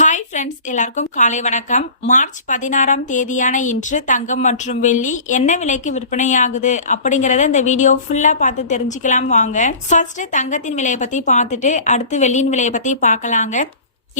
Hi friends, எல்லாருக்கும் காலை வணக்கம். மார்ச் 16ஆம் தேதியான இன்று தங்கம் மற்றும் வெள்ளி என்ன விலைக்கு விற்பனையாகுது அப்படிங்கறத இந்த வீடியோ ஃபுல்லா பார்த்து தெரிஞ்சுக்கலாம் வாங்க. ஃபர்ஸ்ட் தங்கத்தின் விலையை பத்தி பார்த்துட்டு அடுத்து வெள்ளியின் விலையை பத்தி பார்க்கலாங்க.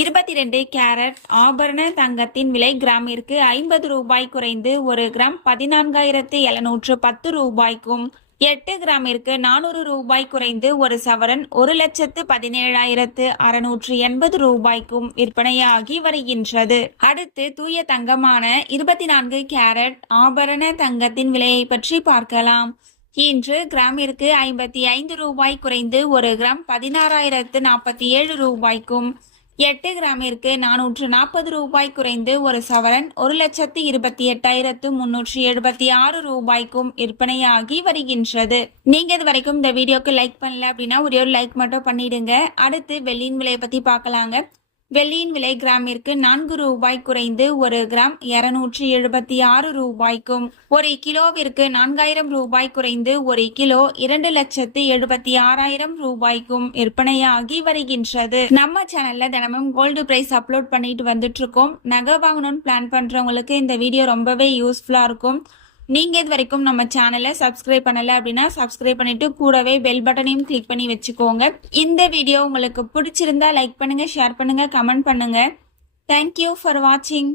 22 கேரட் ஆபரண தங்கத்தின் விலை கிராமிற்கு 50 ரூபாய் குறைந்து 1 கிராம் 14,710 ரூபாய்க்கும், 8 கிராமிற்கு 400 ரூபாய் குறைந்து 1 சவரன் 1,17,680 ரூபாய்க்கும் விற்பனையாகி வருகின்றது. அடுத்து தூய தங்கமான 24 கேரட் ஆபரண தங்கத்தின் விலையை பற்றி பார்க்கலாம். இன்று கிராமிற்கு 55 ரூபாய் குறைந்து 1 கிராம் 16,047 ரூபாய்க்கும், 8 கிராமிற்கு 440 ரூபாய் குறைந்து 1 சவரன் 1,28,376 ரூபாய்க்கும் விற்பனையாகி வருகின்றது. நீங்க இது வரைக்கும் இந்த வீடியோக்கு லைக் பண்ணல அப்படின்னா ஒரே ஒரு லைக் மட்டும் பண்ணிடுங்க. அடுத்து வெள்ளியின் விலையை பத்தி பார்க்கலாங்க. வெள்ளியின் விலை கிராமிற்கு 4 ரூபாய் குறைந்து 1 கிராம் 276 ரூபாய்க்கும், 1 கிலோவிற்கு 4000 ரூபாய் குறைந்து 1 கிலோ 2,76,000 ரூபாய்க்கும் விற்பனையாகி வருகின்றது. நம்ம சேனல்ல தினமும் கோல்டு பிரைஸ் அப்லோட் பண்ணிட்டு வந்துட்டு இருக்கோம். நகை வாங்கணும்னு பிளான் பண்றவங்களுக்கு இந்த வீடியோ ரொம்பவே யூஸ்ஃபுல்லா இருக்கும். நீங்க இது வரைக்கும் நம்ம சேனலை சப்ஸ்கிரைப் பண்ணல அப்படின்னா சப்ஸ்கிரைப் பண்ணிட்டு கூடவே பெல் பட்டனையும் கிளிக் பண்ணி வச்சுக்கோங்க. இந்த வீடியோ உங்களுக்கு பிடிச்சிருந்தா லைக் பண்ணுங்க, ஷேர் பண்ணுங்க, கமெண்ட் பண்ணுங்க. தேங்க்யூ ஃபார் வாட்சிங்.